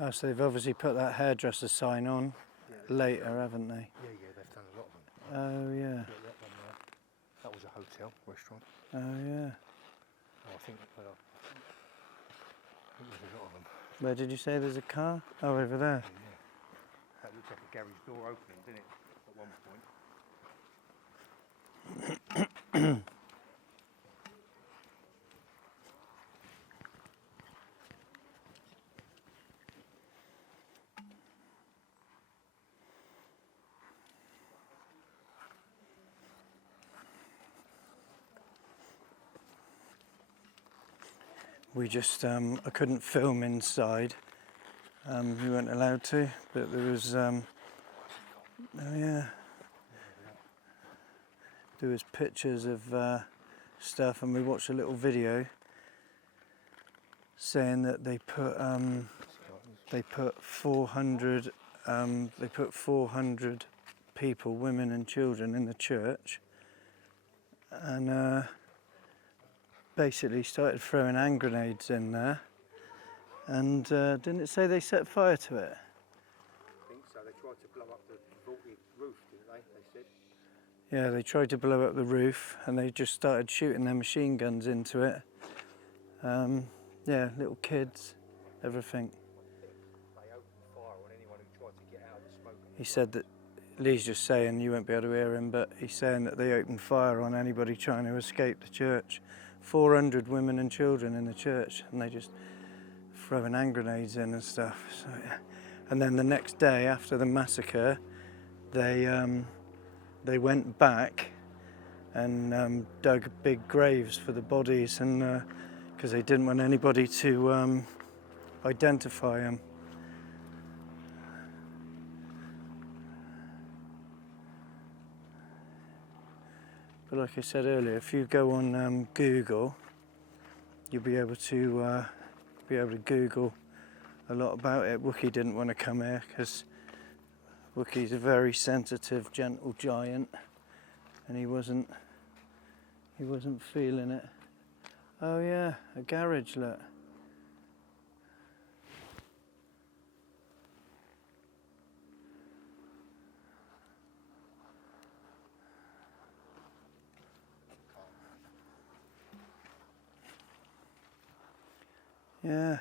Oh, so they've obviously put that hairdresser sign on later, haven't they? Yeah, they've done a lot of them. Oh, yeah. That was a hotel, restaurant. Oh, yeah. Oh, I think there's a lot of them. Where did you say there's a car? Oh, over there. Yeah. That looks like a garage door opening, didn't it, at one point? We just, I couldn't film inside. We weren't allowed to, but there was, oh yeah. There was pictures of stuff, and we watched a little video saying that they put 400 people, women and children, in the church, and basically started throwing hand grenades in there. And didn't it say they set fire to it? I think so. They tried to blow up the vaulted roof, didn't they? They said. Yeah, they tried to blow up the roof, and they just started shooting their machine guns into it. Yeah, little kids, everything. They opened fire on anyone who tried to get out of the smoke. He said that, Lee's just saying, you won't be able to hear him, but he's saying that they opened fire on anybody trying to escape the church. 400 women and children in the church, and they just throwing hand grenades in and stuff. So, yeah. And then the next day after the massacre, they went back and dug big graves for the bodies, and because they didn't want anybody to identify them. But like I said earlier, if you go on Google, you'll be able to Google a lot about it. Wookie didn't want to come here because Wookie's a very sensitive, gentle giant, and he wasn't feeling it. Oh yeah, a garage, look. Yeah.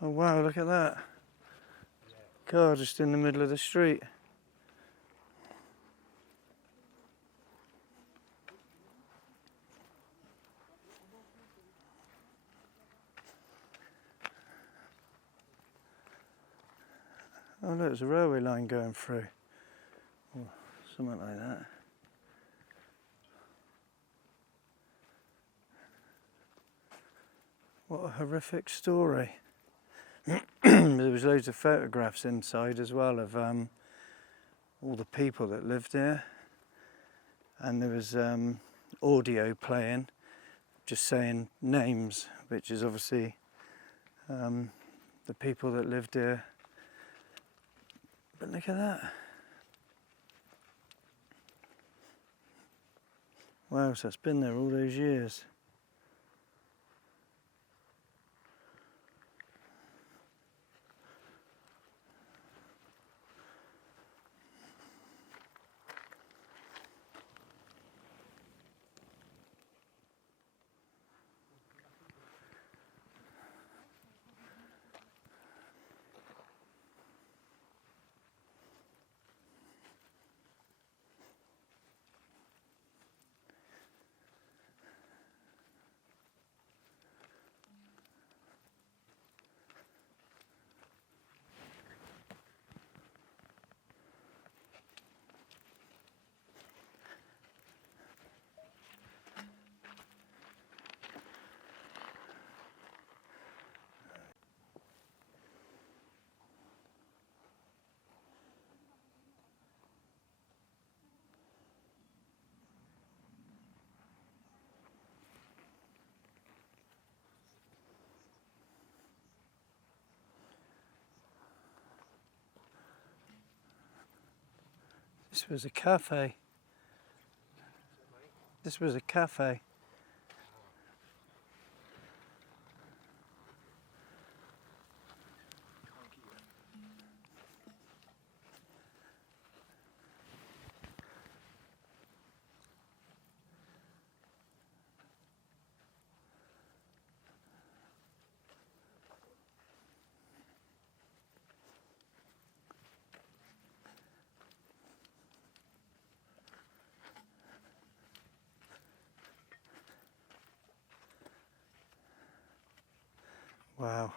Oh wow, look at that. Car just in the middle of the street. Oh look, there's a railway line going through. Or something like that. What a horrific story. There was loads of photographs inside as well of all the people that lived here, and there was audio playing just saying names, which is obviously the people that lived here. But look at that. Wow, so it's been there all those years. This was a cafe. This was a cafe. Wow.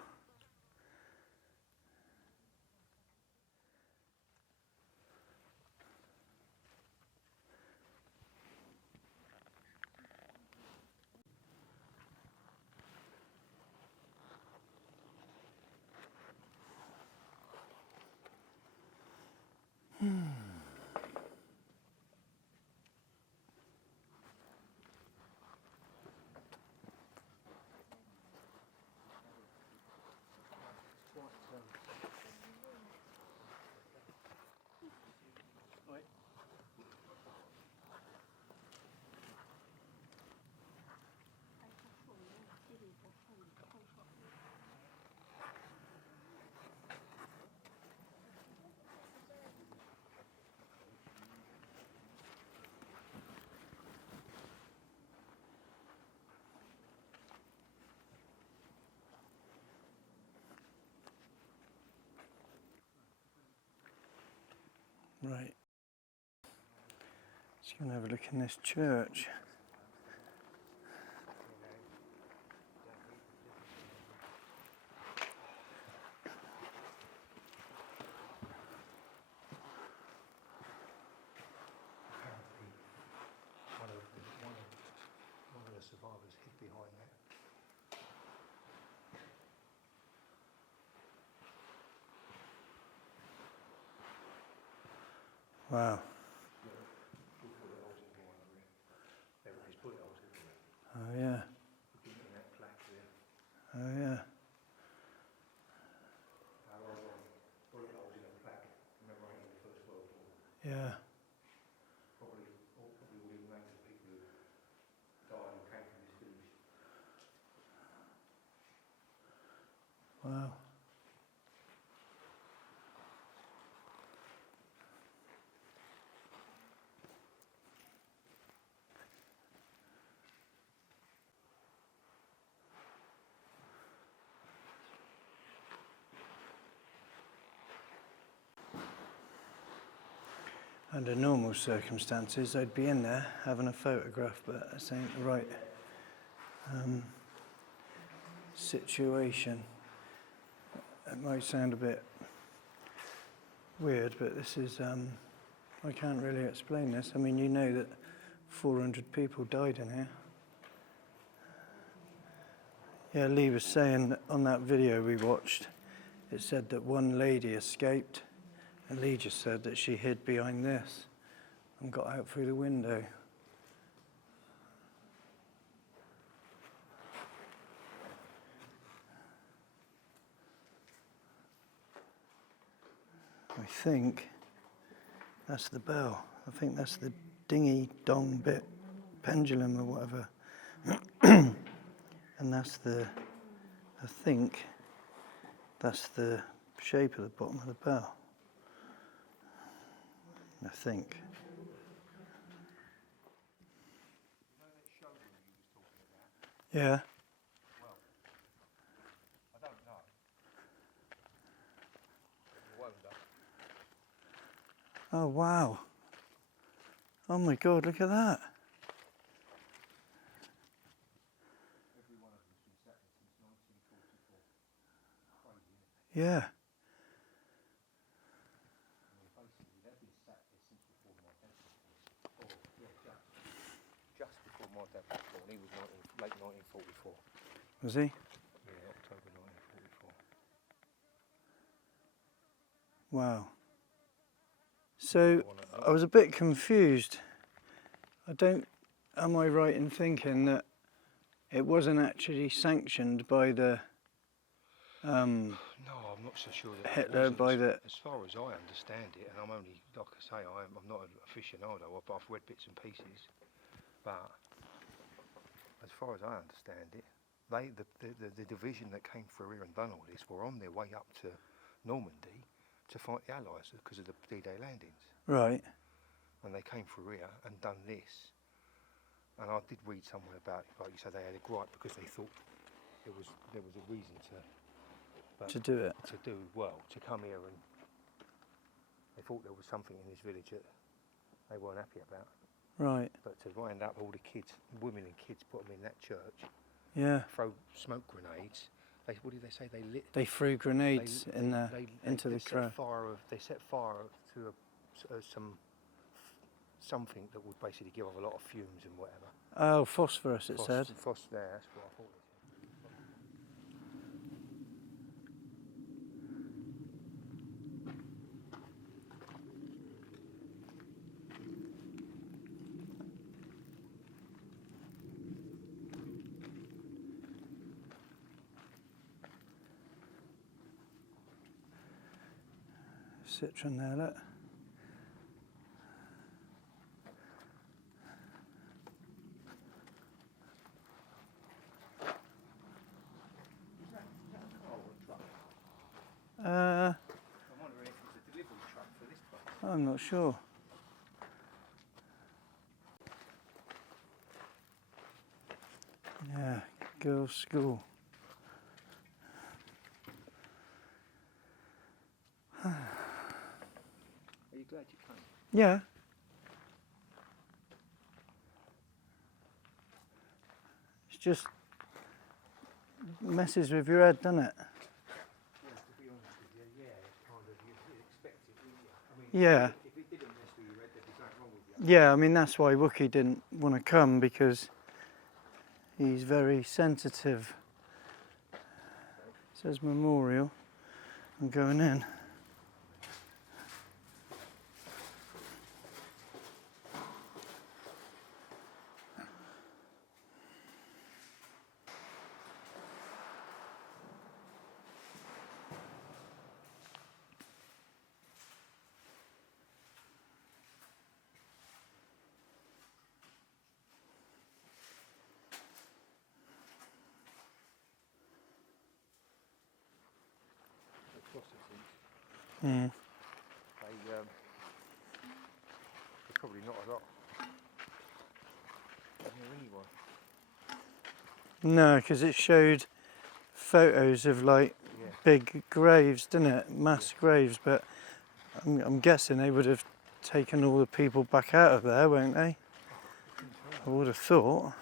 Right. Just going to have a look in this church. One of the survivors hid behind that. Wow. Oh yeah. Oh yeah. Yeah. Probably all the names of people who died and came from this village. Wow. Under normal circumstances, I'd be in there having a photograph, but this ain't the right situation. It might sound a bit weird, but this is, I can't really explain this. I mean, you know that 400 people died in here. Yeah, Lee was saying that on that video we watched, it said that one lady escaped, and Lee just said that she hid behind this and got out through the window. I think that's the bell. I think that's the dingy dong bit pendulum or whatever. And that's the, I think that's the shape of the bottom of the bell. I think. Yeah. Well, I don't know. I wonder. Oh wow. Oh my God, look at that. Every one of them's been sat there since 1944. Crazy, isn't it? Yeah. I mean, basically, they've been sat there since before my dad was born. Or, yeah, just before my dad was born. He was late 1944. Was he? Yeah, October 1944. Wow. So I was a bit confused. Am I right in thinking that it wasn't actually sanctioned by the No, I'm not so sure that Hitler it wasn't. by the... As far as I understand it, and I'm only, like I say, I'm not an aficionado, but I've read bits and pieces. But as far as I understand it, the division that came through here and done all this were on their way up to Normandy to fight the Allies because of the D-Day landings. Right. And they came through here and done this. And I did read somewhere about it, like you said, they had a gripe because they thought there was a reason to do it. To come here, and they thought there was something in this village that they weren't happy about. Right. But to wind up all the kids, women and kids, put them in that church, Yeah. throw smoke grenades. What did they say? They lit. They threw grenades into the crowd. They set fire to something that would basically give off a lot of fumes and whatever. Oh, phosphorus, it said. There, that's what I thought. Citron there, look. I'm wondering if it's a delivery truck for this place. I'm not sure. Yeah, girls' school. Are you glad you came? Yeah. It's just messes with your head, doesn't it? Yeah, to be honest with you, you'd expect it, wouldn't you? I mean, Yeah. if it didn't mess with your head, there'd be something wrong with you. Yeah, I mean, that's why Wookie didn't want to come, because he's very sensitive. It says memorial. I'm going in. Mm. They're probably not a lot. Anyway. No, because it showed photos of like big graves, didn't it? Mass graves, but I'm guessing they would have taken all the people back out of there, won't they? I would have thought.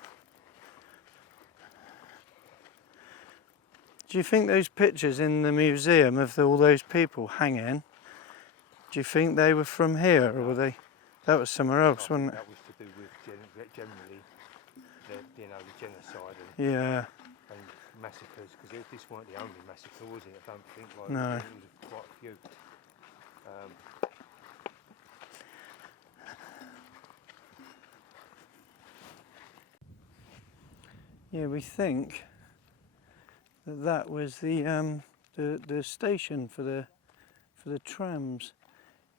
Do you think those pictures in the museum of all those people hanging, do you think they were from here, or were they? That was somewhere else, wasn't it? That was to do with generally the genocide and massacres, because this weren't the only massacre, was it? I don't think. Like, no. It was quite a few. Yeah, we think that was the station for the trams.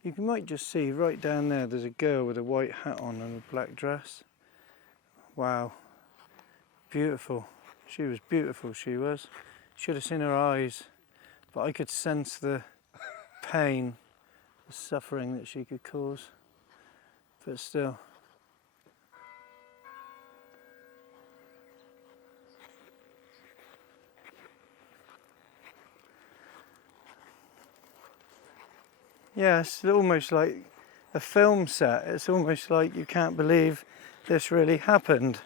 You might just see right down there. There's a girl with a white hat on and a black dress. Wow, beautiful. She was beautiful. She was. Should have seen her eyes, but I could sense the pain, the suffering that she could cause. But still. Yeah, it's almost like a film set. It's almost like you can't believe this really happened.